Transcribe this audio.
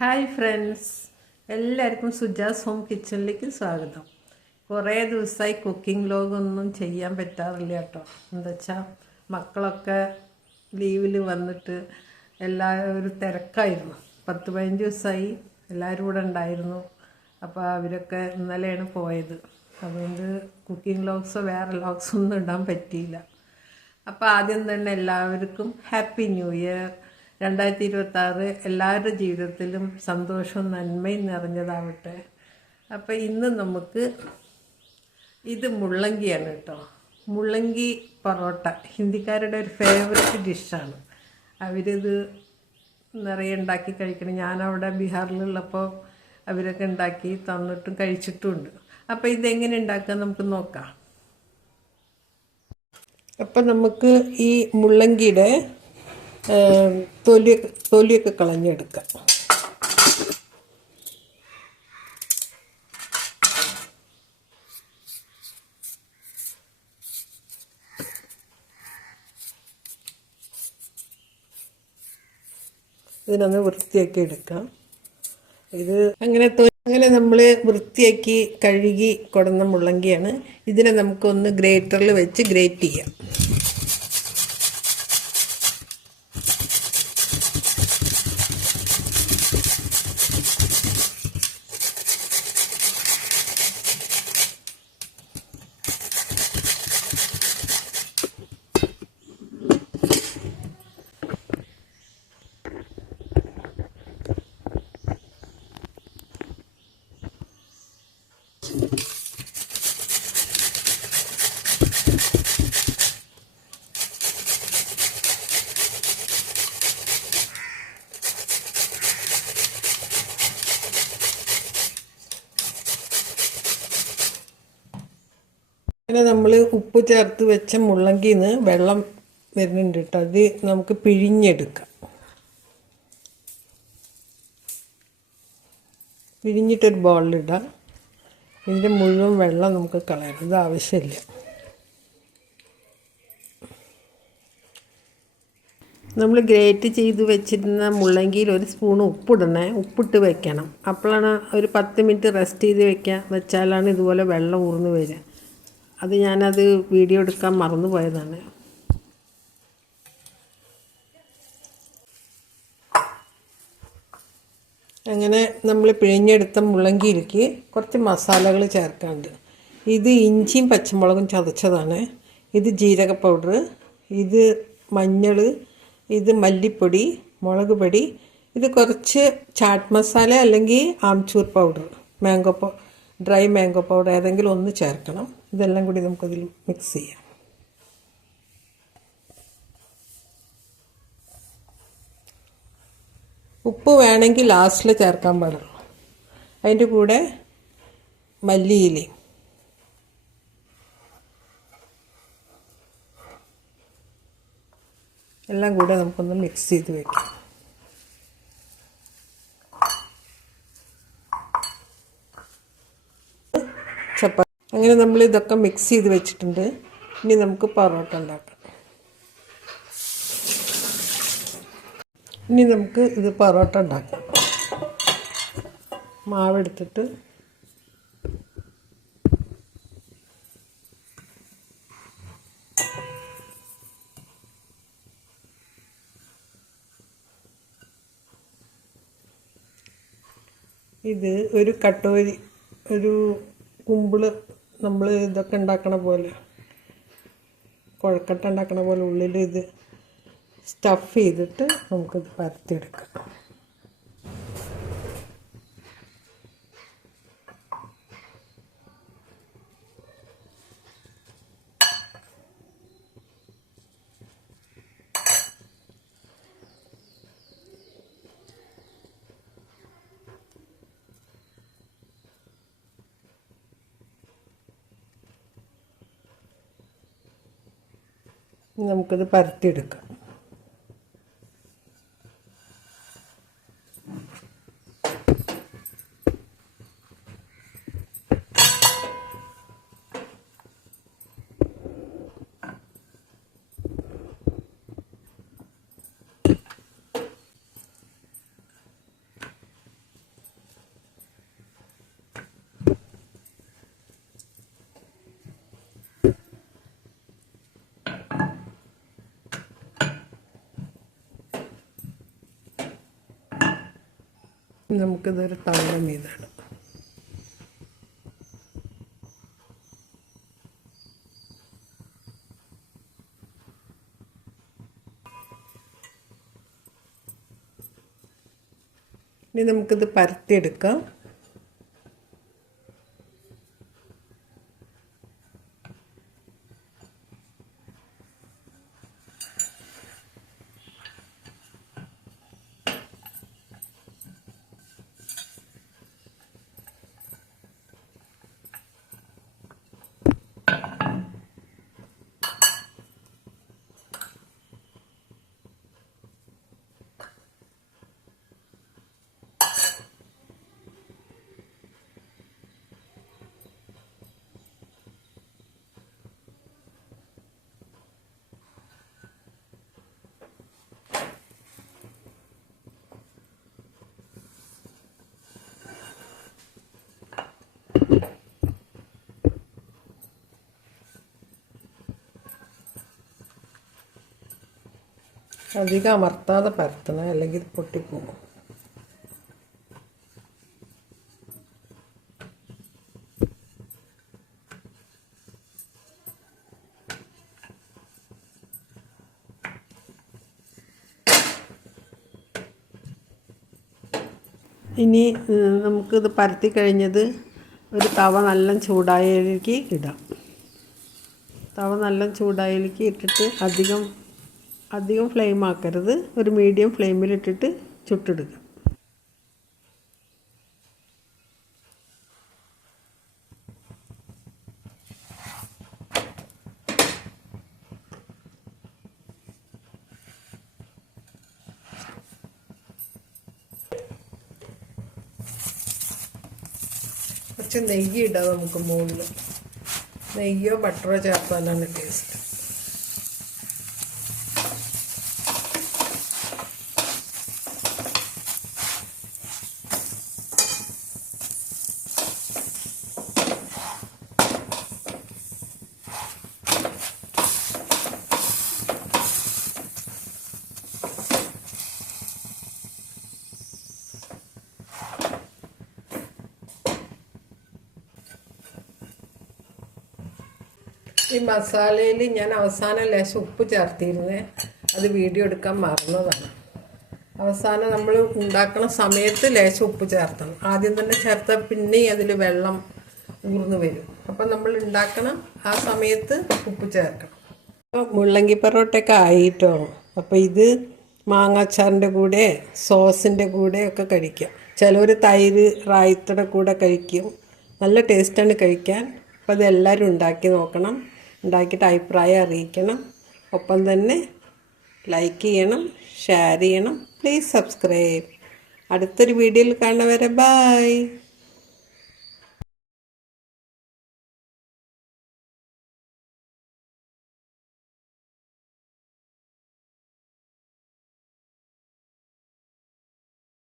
Hi friends, എല്ലാവർക്കും Suja's home കിച്ചണിലേക്ക് സ്വാഗതം. കുറേ ദിവസമായി കുക്കിംഗ് വ്ലോഗൊന്നും ചെയ്യാൻ പറ്റാറില്ല കേട്ടോ. എന്താ വെച്ചാൽ മക്കളൊക്കെ ലീവിൽ വന്നിട്ട് എല്ലാവരും തിരക്കായിരുന്നു. 10-15 ദിവസമായി എല്ലാവരും കൂടെ ഉണ്ടായിരുന്നു. അപ്പോൾ അവരൊക്കെ ഇന്നലെയാണ് പോയത്. അതുകൊണ്ട് കുക്കിംഗ് വ്ലോഗ്സോ വേറെ വ്ലോഗ്സോ ഒന്നും ഇടാൻ പറ്റിയില്ല. അപ്പോൾ ആദ്യം തന്നെ എല്ലാവർക്കും ഹാപ്പി ന്യൂ ഇയർ 2026 എല്ലാവരുടെ ജീവിതത്തിലും സന്തോഷവും നന്മയും നിറഞ്ഞതാവട്ടെ. അപ്പോൾ ഇന്ന് നമുക്ക് ഇത് മുള്ളങ്കിയാണ് കേട്ടോ. മുള്ളങ്കി പൊറോട്ട ഹിന്ദിക്കാരുടെ ഒരു ഫേവററ്റ് ഡിഷാണ്. അവരിത് നിറയെ ഉണ്ടാക്കി കഴിക്കണം. ഞാനവിടെ ബീഹാറിലുള്ളപ്പോൾ അവരൊക്കെ ഉണ്ടാക്കി തന്നിട്ടും കഴിച്ചിട്ടുമുണ്ട്. അപ്പോൾ ഇതെങ്ങനെ ഉണ്ടാക്കുക നമുക്ക് നോക്കാം. അപ്പം നമുക്ക് ഈ മുള്ളങ്കിയുടെ തൊലിയൊക്കെ കളഞ്ഞെടുക്കാം. ഇതിനൊന്ന് വൃത്തിയാക്കി എടുക്കാം. ഇത് അങ്ങനെ നമ്മൾ വൃത്തിയാക്കി കഴുകി കൊടുന്ന മുള്ളങ്കിയാണ്. ഇതിനെ നമുക്കൊന്ന് ഗ്രേറ്ററിൽ വെച്ച് ഗ്രേറ്റ് ചെയ്യാം. അങ്ങനെ നമ്മൾ ഉപ്പ് ചേർത്ത് വെച്ച മുള്ളങ്കിയിൽ നിന്ന് വെള്ളം വരുന്നുണ്ട് കേട്ടോ. അത് നമുക്ക് പിഴിഞ്ഞെടുക്കാം. പിഴിഞ്ഞിട്ടൊരു ബൗളിലിടാം. ഇതിൻ്റെ മുഴുവൻ വെള്ളം നമുക്ക് കളയണം. ഇത് ആവശ്യമില്ല. നമ്മൾ ഗ്രേറ്റ് ചെയ്ത് വെച്ചിരുന്ന മുള്ളങ്കിയിൽ ഒരു സ്പൂൺ ഉപ്പിടണേ. ഉപ്പിട്ട് വെക്കണം. അപ്പോഴാണ് ഒരു 10 മിനിറ്റ് റെസ്റ്റ് ചെയ്ത് വെച്ചാലാണ് ഇതുപോലെ വെള്ളം ഊർന്ന് വരിക. അത് ഞാനത് വീഡിയോ എടുക്കാൻ മറന്നു പോയതാണ്. അങ്ങനെ നമ്മൾ പിഴിഞ്ഞെടുത്ത മുള്ളങ്കിയിലേക്ക് കുറച്ച് മസാലകൾ ചേർക്കാനുണ്ട്. ഇത് ഇഞ്ചിയും പച്ചമുളകും ചതച്ചതാണ്. ഇത് ജീരക പൗഡർ, ഇത് മഞ്ഞൾ, ഇത് മല്ലിപ്പൊടി, മുളക് പൊടി, ഇത് കുറച്ച് ചാട്ട് മസാല അല്ലെങ്കിൽ amchur powder, dry mango powder ഏതെങ്കിലും ഒന്ന് ചേർക്കണം. ഇതെല്ലാം കൂടി നമുക്കതിൽ മിക്സ് ചെയ്യാം. ഉപ്പ് വേണമെങ്കിൽ ലാസ്റ്റിൽ ചേർക്കാൻ പാടുള്ളൂ. അതിൻ്റെ കൂടെ മല്ലിയിലയും എല്ലാം കൂടെ നമുക്കൊന്ന് മിക്സ് ചെയ്ത് വയ്ക്കാം. അങ്ങനെ നമ്മൾ ഇതൊക്കെ മിക്സ് ചെയ്ത് വെച്ചിട്ടുണ്ട്. ഇനി നമുക്ക് പൊറോട്ട ഉണ്ടാക്കാം. മാവെടുത്തിട്ട് ഇത് ഒരു കട്ടോരി, ഒരു കുമ്പിള്, നമ്മൾ ഇതൊക്കെ ഉണ്ടാക്കണ പോലെ, കുഴക്കട്ട ഉണ്ടാക്കണ പോലെ ഉള്ളിൽ ഇത് സ്റ്റഫ് ചെയ്തിട്ട് നമുക്കിത് പരത്തിയെടുക്കാം. നമുക്കിത് പരത്തിയെടുക്കാം. നമുക്കിതൊരു തവണ മീതാണ്. ഇനി നമുക്കിത് പരത്തിയെടുക്കാം. അധികം അമർത്താതെ പരത്തണം, അല്ലെങ്കിൽ പൊട്ടിപ്പോകും. ഇനി നമുക്കിത് പരത്തി കഴിഞ്ഞത് ഒരു തവ നല്ല ചൂടായതിലേക്ക് ഇടാം. തവ നല്ല ചൂടായതിലേക്ക് ഇട്ടിട്ട് അധികം ഫ്ലെയിം ആക്കരുത്, ഒരു മീഡിയം ഫ്ലെയിമിലിട്ടിട്ട് ചുട്ടെടുക്കുക. കുറച്ച് നെയ്യ് ഇടാം നമുക്ക് മുകളിൽ. നെയ്യോ ബട്ടറോ ചേർത്താലാണ് ടേസ്റ്റ്. ഈ മസാലയിൽ ഞാൻ അവസാനം ലേശം ഉപ്പ് ചേർത്തിരുന്നേ, അത് വീഡിയോ എടുക്കാൻ മറന്നതാണ്. അവസാനം നമ്മൾ ഉണ്ടാക്കുന്ന സമയത്ത് ലേശം ഉപ്പ് ചേർത്തണം. ആദ്യം തന്നെ ചേർത്താൽ പിന്നെ അതിൽ വെള്ളം ഊർന്ന് വരും. അപ്പം നമ്മൾ ഉണ്ടാക്കണം ആ സമയത്ത് ഉപ്പ് ചേർക്കണം. അപ്പോൾ മുള്ളങ്കി പൊറോട്ടയൊക്കെ ആയിട്ടോ. അപ്പോൾ ഇത് മാങ്ങാച്ചാറിൻ്റെ കൂടെ സോസിൻ്റെ കൂടെ ഒക്കെ കഴിക്കാം. ചിലർ തൈര് റായത്തയുടെ കൂടെ കഴിക്കും. നല്ല ടേസ്റ്റാണ് കഴിക്കാൻ. അപ്പോൾ അതെല്ലാവരും ഉണ്ടാക്കി നോക്കണം. ഉണ്ടാക്കിയിട്ട് അഭിപ്രായം അറിയിക്കണം. ഒപ്പം തന്നെ ലൈക്ക് ചെയ്യണം, ഷെയർ ചെയ്യണം. Please subscribe. അടുത്തൊരു വീഡിയോയിൽ കാണുന്നവരെ ബൈ.